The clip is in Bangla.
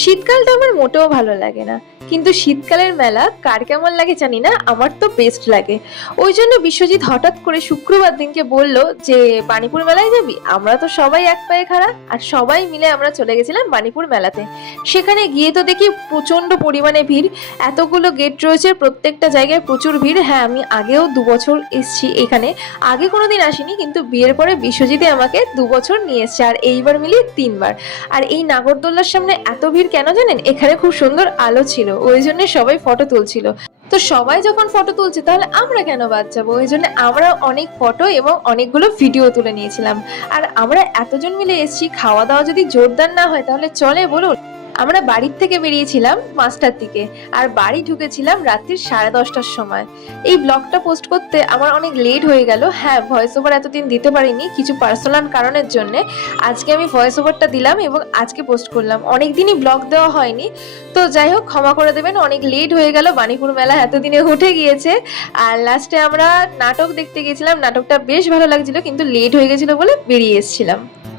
শীতকালটা আমার মোটেও ভালো লাগে না, কিন্তু শীতকালের মেলা কার কেমন লাগে জানি না, আমার তো বেস্ট লাগে। ওই জন্য বিশ্বজিৎ হঠাৎ করে শুক্রবার দিনকে বলল যে বাণীপুর মেলায় যাবি। আমরা তো সবাই এক পায়ে খাড়া, আর সবাই মিলে আমরা চলে গেছিলাম বাণীপুর মেলাতে। সেখানে গিয়ে তো দেখি প্রচন্ড পরিমাণে ভিড়, এতগুলো গেট রয়েছে, প্রত্যেকটা জায়গায় প্রচুর ভিড়। হ্যাঁ, আমি আগেও 2 বছর এসছি এখানে, আগে কোনোদিন আসিনি, কিন্তু বিয়ের পরে বিশ্বজিৎ আমাকে 2 বছর নিয়ে এসছে, আর এইবার মিলিয়ে 3বার। আর এই নাগরদোল্লার সামনে এত ভিড় কেন জানেন? এখানে খুব সুন্দর আলো ছিল, ওই জন্য সবাই ফটো তুলছিল। তো সবাই যখন ফটো তুলছে, তাহলে আমরা কেন বাদ যাবো? ওই জন্য আমরা অনেক ফটো এবং অনেকগুলো ভিডিও তুলে নিয়েছিলাম। আর আমরা এতজন মিলে এসেছি, খাওয়া দাওয়া যদি জোরদার না হয় তাহলে চলে বলুন? আমরা বাড়ির থেকে বেরিয়েছিলাম 5টার দিকে, আর বাড়ি ঢুকেছিলাম রাত্রির 10:30টার সময়। এই ব্লগটা পোস্ট করতে আমার অনেক লেট হয়ে গেল। হ্যাঁ, ভয়েস ওভার এতদিন দিতে পারিনি কিছু পার্সোনাল কারণের জন্য। আজকে আমি ভয়েস ওভারটা দিলাম এবং আজকে পোস্ট করলাম, অনেক দিনই ব্লগ দেওয়া হয়নি। তো যাই হোক, ক্ষমা করে দেবেন, অনেক লেট হয়ে গেল, বাণীপুর মেলা এতদিনে উঠে গিয়েছে। আর লাস্টে আমরা নাটক দেখতে গেছিলাম, নাটকটা বেশ ভালো লাগছিল, কিন্তু লেট হয়ে গেছিল বলে বেরিয়ে এসেছিলাম।